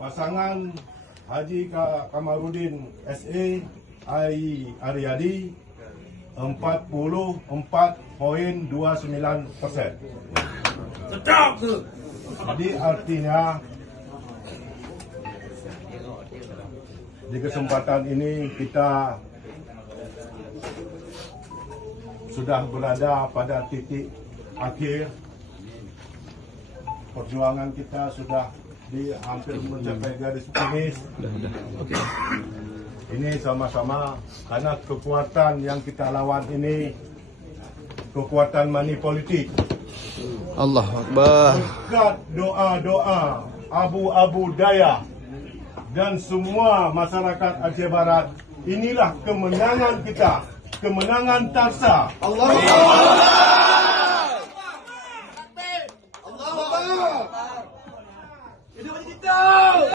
pasangan Haji Kamarudin SA Ai Aryadi 44.29%. Jadi artinya di kesempatan ini kita sudah berada pada titik akhir. Perjuangan kita sudah hampir mencapai garis finish. Ini sama-sama karena kekuatan yang kita lawan ini kekuatan money politik. Allah Akbar. Berkat doa-doa Abu Daya dan semua masyarakat Aceh Barat, inilah kemenangan kita, kemenangan Tarsa. Allah.